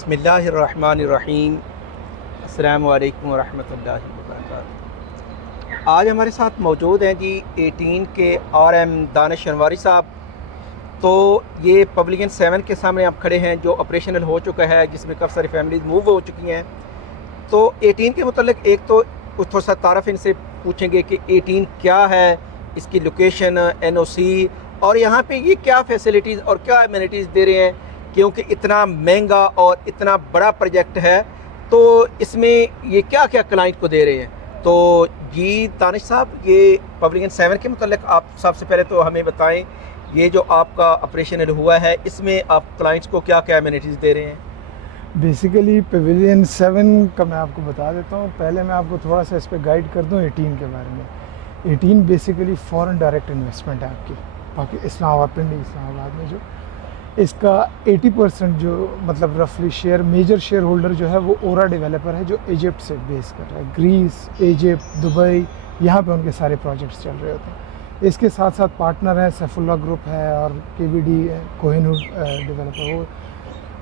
बिस्मिल्लाहिर्रहमानिर्रहीम। अस्सलामु अलैकुम वरहमतुल्लाहि वबरकातुहू। आज हमारे साथ मौजूद हैं जी 18 के RM दानिश अनवारी साहब। तो ये पवेलियन 7 के सामने आप खड़े हैं जो ऑपरेशनल हो चुका है, जिसमें काफ़ी सारी फैमिलीज़ मूव हो चुकी हैं। तो 18 के मतलब एक तो थोड़ा सा तारफ़ इनसे पूछेंगे कि 18 क्या है, इसकी लोकेशन, NOC और यहाँ पे ये क्या फैसिलिटीज़ और क्या एमिनिटीज़ दे रहे हैं, क्योंकि इतना महंगा और इतना बड़ा प्रोजेक्ट है तो इसमें ये क्या क्या क्लाइंट को दे रहे हैं। तो जी दानिश साहब, ये पवेलियन 7 के मतलब आप सबसे पहले तो हमें बताएं, ये जो आपका ऑपरेशनल हुआ है इसमें आप क्लाइंट्स को क्या क्या एमिनिटीज़ दे रहे हैं। बेसिकली पवेलियन 7 का मैं आपको बता देता हूँ। पहले मैं आपको थोड़ा सा इस पर गाइड कर दूँ 18 के बारे में। 18 बेसिकली फॉरेन डायरेक्ट इन्वेस्टमेंट है आपकी, बाकी इस्लामाबाद, पिंडी इस्लामाबाद में जो इसका 80% जो मतलब रफली शेयर, मेजर शेयर होल्डर जो है वो ओरा डेवलपर है, जो इजिप्ट से बेस कर रहा है। ग्रीस, इजिप्ट, दुबई, यहाँ पे उनके सारे प्रोजेक्ट्स चल रहे होते हैं। इसके साथ साथ पार्टनर हैं, सैफुल्लाह ग्रुप है और KVD कोहिनूर डेवलपर हो।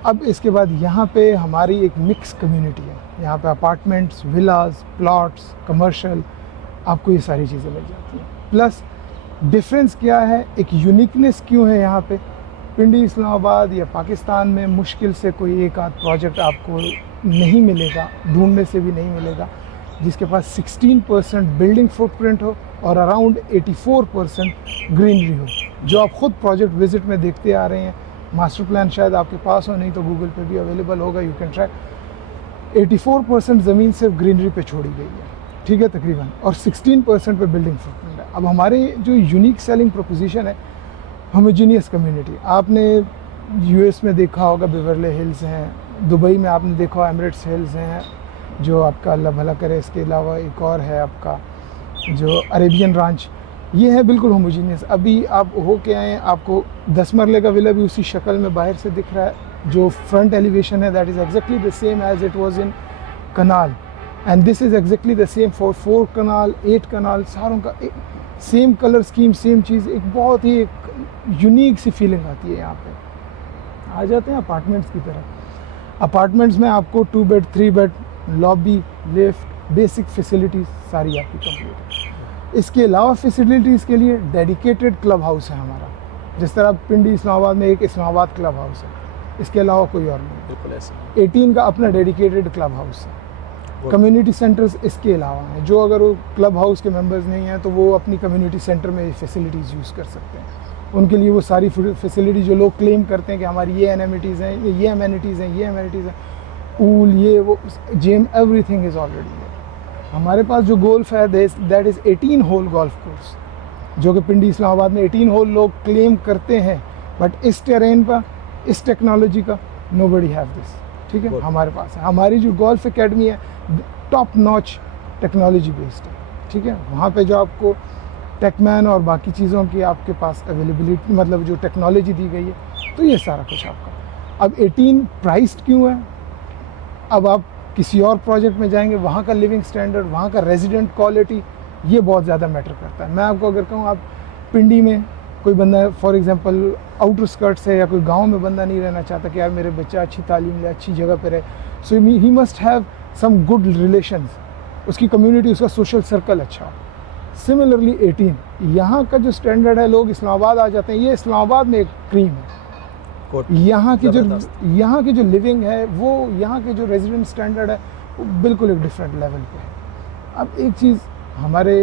अब इसके बाद यहाँ पे हमारी एक मिक्स कम्युनिटी है। यहाँ पे अपार्टमेंट्स, विलास, प्लॉट्स, कमर्शियल, आपको ये सारी चीज़ें मिल जाती हैं। प्लस डिफरेंस क्या है, एक यूनिकनेस क्यों है यहाँ पे, पिंडी इस्लामाबाद या पाकिस्तान में मुश्किल से कोई एक आध प्रोजेक्ट आपको नहीं मिलेगा, ढूंढने से भी नहीं मिलेगा, जिसके पास 16% बिल्डिंग फुटप्रिंट हो और अराउंड 84% ग्रीनरी हो, जो आप खुद प्रोजेक्ट विजिट में देखते आ रहे हैं। मास्टर प्लान शायद आपके पास हो, नहीं तो गूगल पे भी अवेलेबल होगा, यू कैन ट्रैक। 84% ज़मीन सिर्फ ग्रीनरी पे छोड़ी गई है, ठीक है तकरीबन, और 16% पे बिल्डिंग फुटप्रिंट है। अब हमारे जो यूनिक सेलिंग प्रोपोजिशन है, होमोजीनियस कम्युनिटी। आपने US में देखा होगा बेवर्ले हिल्स हैं, दुबई में आपने देखा होगा एमिरेट्स हिल्स हैं, जो आपका अल्लाह भला करे। इसके अलावा एक और है आपका जो अरेबियन रांच, ये है बिल्कुल होमोजीनियस। अभी आप हो के आए हैं, आपको 10 मरले का विला भी उसी शक्ल में बाहर से दिख रहा है। जो फ्रंट एलिवेशन है that is exactly the same as it was in kanal, and this is exactly the same for 4 kanal, 8 kanal, सारों का सेम कलर स्कीम, सेम चीज़। एक बहुत ही एक यूनिक सी फीलिंग आती है यहाँ पे। आ जाते हैं अपार्टमेंट्स की तरफ। अपार्टमेंट्स में आपको 2 bed, 3 bed, lobby, lift, basic facilities सारी आपकी कंप्लीट है। इसके अलावा फैसिलिटीज़ के लिए डेडिकेटेड क्लब हाउस है हमारा, जिस तरह पिंडी इस्लामाबाद में एक इस्लामाबाद क्लब हाउस है, इसके अलावा कोई और नहीं। बिल्कुल ऐसे 18 का अपना डेडिकेटेड क्लब हाउस है। कम्युनिटी सेंटर्स इसके अलावा हैं, जो अगर वो क्लब हाउस के मेंबर्स नहीं हैं तो वो अपनी कम्युनिटी सेंटर में फैसिलिटीज़ यूज़ कर सकते हैं। उनके लिए वो सारी फैसिलिटी जो लोग क्लेम करते हैं कि हमारी ये एमिनिटीज़ हैं, ये एमिनिटीज़ हैं, ये एमिनिटीज़ हैं, पूल, ये वो, जिम, एवरीथिंग इज़ ऑलरेडी है। हमारे पास जो गोल्फ है that is 18 hole golf course, जो कि पिंडी इस्लामाबाद में 18 होल लोग क्लेम करते हैं, बट इस टेरेन पर, इस टेक्नोलॉजी का नोबडी हैव दिस, ठीक है। हमारे पास है। हमारी जो गोल्फ एकेडमी है टॉप नॉच टेक्नोलॉजी बेस्ड है, ठीक है। वहाँ पे जो आपको टेकमैन और बाकी चीज़ों की आपके पास अवेलेबिलिटी, मतलब जो टेक्नोलॉजी दी गई है, तो ये सारा कुछ आपका। अब 18 प्राइस्ड क्यों है, अब आप किसी और प्रोजेक्ट में जाएंगे, वहाँ का लिविंग स्टैंडर्ड, वहाँ का रेजिडेंट क्वालिटी, ये बहुत ज़्यादा मैटर करता है। मैं आपको अगर कहूँ, आप पिंडी में कोई बंदा फॉर एग्जांपल आउटर स्कर्ट से या कोई गांव में बंदा नहीं रहना चाहता कि यार मेरे बच्चा अच्छी तालीम ले, अच्छी जगह पे रहे, so he must have some good relations, उसकी कम्युनिटी, उसका सोशल सर्कल अच्छा हो। सिमिलरली 18 यहाँ का जो स्टैंडर्ड है, लोग इस्लामाबाद आ जाते हैं, ये इस्लामाबाद में एक क्रीम है। यहाँ की जो लिविंग है, वो यहाँ के जो रेजिडेंट स्टैंडर्ड है, वो बिल्कुल एक डिफरेंट लेवल पे है। अब एक चीज़, हमारे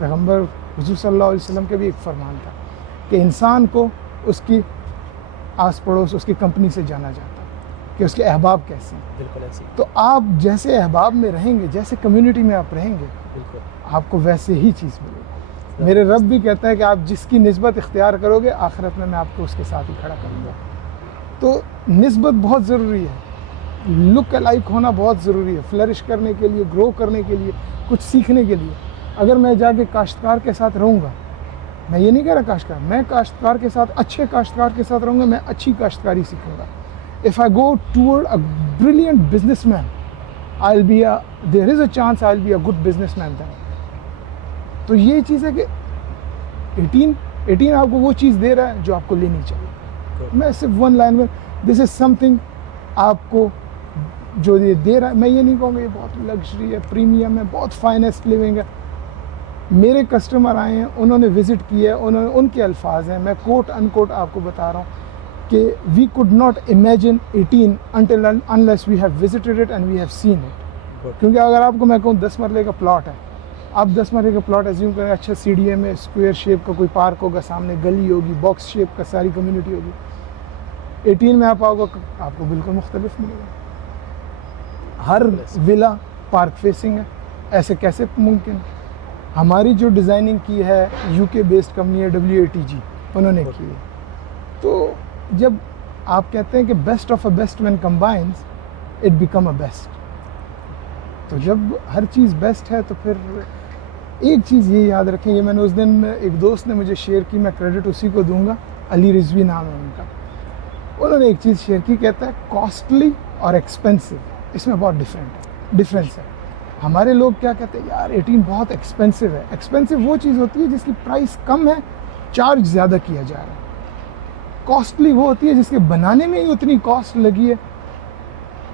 पैगम्बर हुज़ूर सल्लल्लाहु अलैहि वसल्लम के भी एक फरमान था कि इंसान को उसकी आस पड़ोस, उसकी कंपनी से जाना जाता है कि उसके अहबाब कैसे हैं। बिल्कुल ऐसे। तो आप जैसे अहबाब में रहेंगे, जैसे कम्युनिटी में आप रहेंगे, बिल्कुल आपको वैसे ही चीज़ मिलेगी। मेरे रब भी कहता है कि आप जिसकी निस्बत इख्तियार करोगे, आखिरत में मैं आपको उसके साथ ही खड़ा करूँगा। तो निस्बत बहुत ज़रूरी है, लुक अलाइक होना बहुत ज़रूरी है, फ्लरिश करने के लिए, ग्रो करने के लिए, कुछ सीखने के लिए। अगर मैं जाके काश्तकार के साथ रहूँगा, मैं ये नहीं कह रहा काश्तकार, मैं काश्तकार के साथ, अच्छे काश्तकार के साथ रहूँगा, मैं अच्छी काश्तकारी सीखूँगा। If I go toward a brilliant businessman, there is a chance I'll be a good businessman then। तो ये चीज़ है कि 18 आपको वो चीज़ दे रहा है जो आपको लेनी चाहिए। मैं सिर्फ वन लाइन में, दिस इज़ समथिंग आपको जो ये दे रहा है, मैं ये नहीं कहूँगा ये बहुत लग्जरी है, प्रीमियम है, बहुत फाइनेस्ट लिविंग है। मेरे कस्टमर आए हैं, उन्होंने विज़िट किया है, उन्होंने उनके अल्फाज हैं, मैं कोट अनकोट आपको बता रहा हूँ कि we could not imagine 18 until unless we have visited it and we have seen it। क्योंकि अगर आपको मैं कहूँ 10 मरले का प्लॉट है, आप 10 मरले का प्लॉट एज्यूम करें, अच्छा CDA में स्क्वायर शेप का कोई पार्क होगा, सामने गली होगी, बॉक्स शेप का सारी कम्युनिटी होगी। 18 में आप आओगे, आपको बिल्कुल मुख्तलिफ मिलेगा। हर विला पार्क फेसिंग है, ऐसे कैसे मुमकिन है? हमारी जो डिज़ाइनिंग की है UK बेस्ड कंपनी है WATG, उन्होंने की है। तो जब आप कहते हैं कि best of a best when combines it become a best, तो जब हर चीज़ बेस्ट है तो फिर एक चीज़ ये याद रखें, ये मैंने उस दिन एक दोस्त ने मुझे शेयर की, मैं क्रेडिट उसी को दूंगा, अली रिजवी नाम है उनका। उन्होंने एक चीज़ शेयर की, कहता है कॉस्टली और एक्सपेंसिव, इसमें बहुत डिफरेंस है। हमारे लोग क्या कहते हैं, यार 18 बहुत एक्सपेंसिव है। एक्सपेंसिव वो चीज़ होती है जिसकी प्राइस कम है, चार्ज ज़्यादा किया जा रहा है। कॉस्टली वो होती है जिसके बनाने में ही उतनी कॉस्ट लगी है,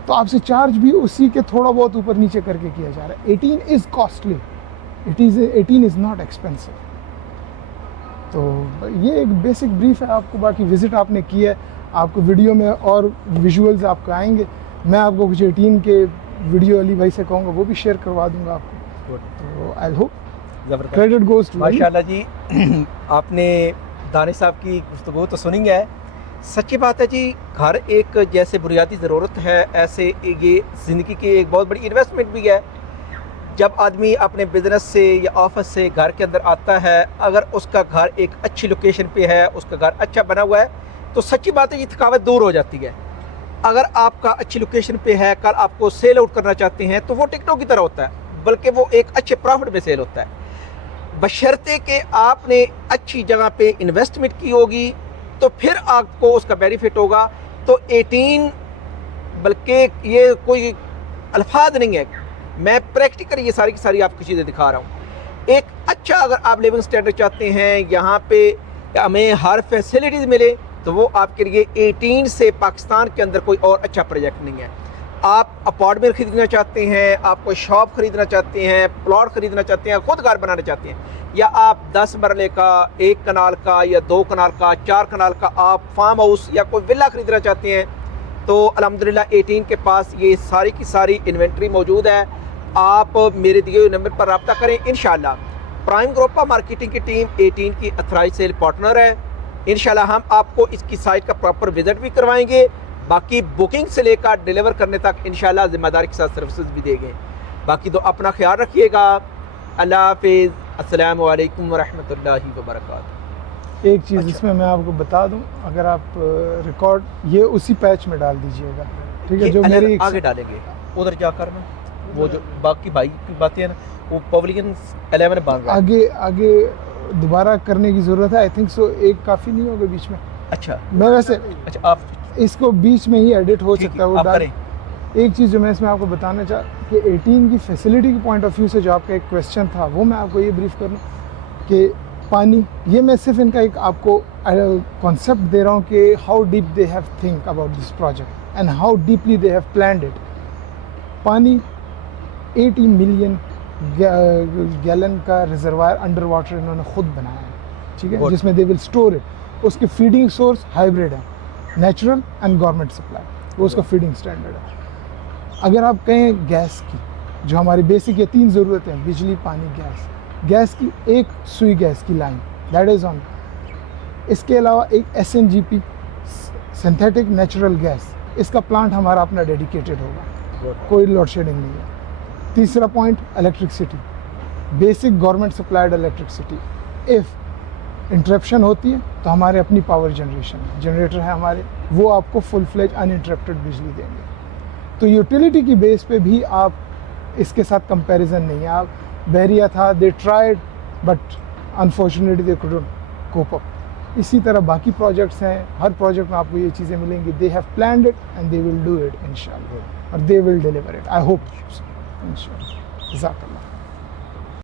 तो आपसे चार्ज भी उसी के थोड़ा बहुत ऊपर नीचे करके किया जा रहा है। 18 is costly, 18 is not expensive. तो ये एक बेसिक ब्रीफ है आपको। बाकी विज़िट आपने किया है, आपको वीडियो में और विजुअल्स आपको आएंगे। मैं आपको कुछ 18 के वीडियो अली भाई से कहूँगा, वो भी शेयर करवा दूंगा आपको। तो I hope credit goes to माशाल्लाह जी। आपने दानिश साहब की गुफ्तगू तो सुनी है, सच्ची बात है जी। घर एक जैसे बुनियादी ज़रूरत है, ऐसे ये ज़िंदगी की एक बहुत बड़ी इन्वेस्टमेंट भी है। जब आदमी अपने बिज़नेस से या ऑफिस से घर के अंदर आता है, अगर उसका घर एक अच्छी लोकेशन पे है, उसका घर अच्छा बना हुआ है, तो सच्ची बात है ये थकावट दूर हो जाती है। अगर आपका अच्छी लोकेशन पे है, कल आपको सेल आउट करना चाहते हैं, तो वो टिकटों की तरह होता है, बल्कि वो एक अच्छे प्रॉफिट में सेल होता है, बशर्ते कि आपने अच्छी जगह पे इन्वेस्टमेंट की होगी, तो फिर आपको उसका बेनिफिट होगा। तो 18 बल्कि ये कोई अल्फाज नहीं है, मैं प्रैक्टिकली ये सारी की सारी आपको चीज़ें दिखा रहा हूँ। एक अच्छा अगर आप लिविंग स्टैंडर्ड चाहते हैं, यहाँ पे हमें हर फैसिलिटीज़ मिले, तो वो आपके लिए 18 से पाकिस्तान के अंदर कोई और अच्छा प्रोजेक्ट नहीं है। आप अपार्टमेंट खरीदना चाहते हैं, आप कोई शॉप खरीदना चाहते हैं, प्लॉट खरीदना चाहते हैं, खुद घर बनाना चाहते हैं, या आप 10 मरले का, 1 कनाल का या 2 कनाल का, 4 कनाल का आप फार्म हाउस या कोई विला खरीदना चाहते हैं, तो अल्हम्दुलिल्लाह 18 के पास ये सारी की सारी इन्वेंट्री मौजूद है। आप मेरे दिए हुए नंबर पर रब्ता करें। इंशाल्लाह प्राइम ग्रुप मार्केटिंग की टीम 18 की अथराइज सेल पार्टनर है। इंशाल्लाह हम आपको इसकी साइट का प्रॉपर विजिट भी करवाएंगे, बाकी बुकिंग से लेकर डिलीवर करने तक इंशाल्लाह ज़िम्मेदारी के साथ सर्विसेज भी देंगे। बाकी तो अपना ख्याल रखिएगा। अल्लाह हाफिज़। अस्सलामु अलैकुम वरहमतुल्लाहि वबरकातुहू। एक चीज़ इसमें मैं आपको बता दूं, अगर आप रिकॉर्ड ये उसी पैच में डाल दीजिएगा, ठीक है? जो मेरी आगे डालेंगे उधर जाकर ना, वो जो बाकी भाई की बातें हैं ना, वो पवेलियन 11 बन रहा है, आगे दोबारा करने की ज़रूरत है। आई थिंक सो एक काफ़ी नहीं होगा बीच में। अच्छा मैं वैसे अच्छा, आप इसको बीच में ही एडिट हो सकता है, वो आप डाल। करें। एक चीज़ जो मैं इसमें आपको बताना चाह कि 18 की फैसिलिटी के पॉइंट ऑफ व्यू से जो आपका एक क्वेश्चन था, वो मैं आपको ये ब्रीफ कर लूँ कि पानी, ये मैं सिर्फ इनका एक आपको कॉन्सेप्ट दे रहा हूँ कि how deep they have think about this project and how deeply they have planned it. पानी 80 मिलियन गैलन का रिजर्वायर अंडर वाटर इन्होंने खुद बनाया है, ठीक है, जिसमें दे विल स्टोर इट। उसके फीडिंग सोर्स हाइब्रिड है, नेचुरल एंड गवर्नमेंट सप्लाई, वो उसका फीडिंग स्टैंडर्ड है। अगर आप कहें गैस की, जो हमारी बेसिक ये 3 ज़रूरतें हैं, बिजली, पानी, गैस की एक सुई गैस की लाइन दैट इज़ ऑन। इसके अलावा एक SNGP सिंथेटिक नेचुरल गैस, इसका प्लांट हमारा अपना डेडिकेटेड होगा, कोई लोड शेडिंग नहीं है। तीसरा point electricity, basic government supplied electricity. If interruption होती है तो हमारे अपनी पावर जनरेटर है हमारे, वो आपको फुल फ्लेज अनइंटरप्टेड बिजली देंगे। तो यूटिलिटी की बेस पे भी आप इसके साथ कंपैरिजन नहीं है। आप बहरिया था, they tried but unfortunately they couldn't cope up. इसी तरह बाकी प्रोजेक्ट्स हैं, हर प्रोजेक्ट में आपको ये चीज़ें मिलेंगी। They have planned it and they will do it इंशाल्लाह, और they will deliver it, I hope इंशाल्लाह। जज़ाकल्लाह।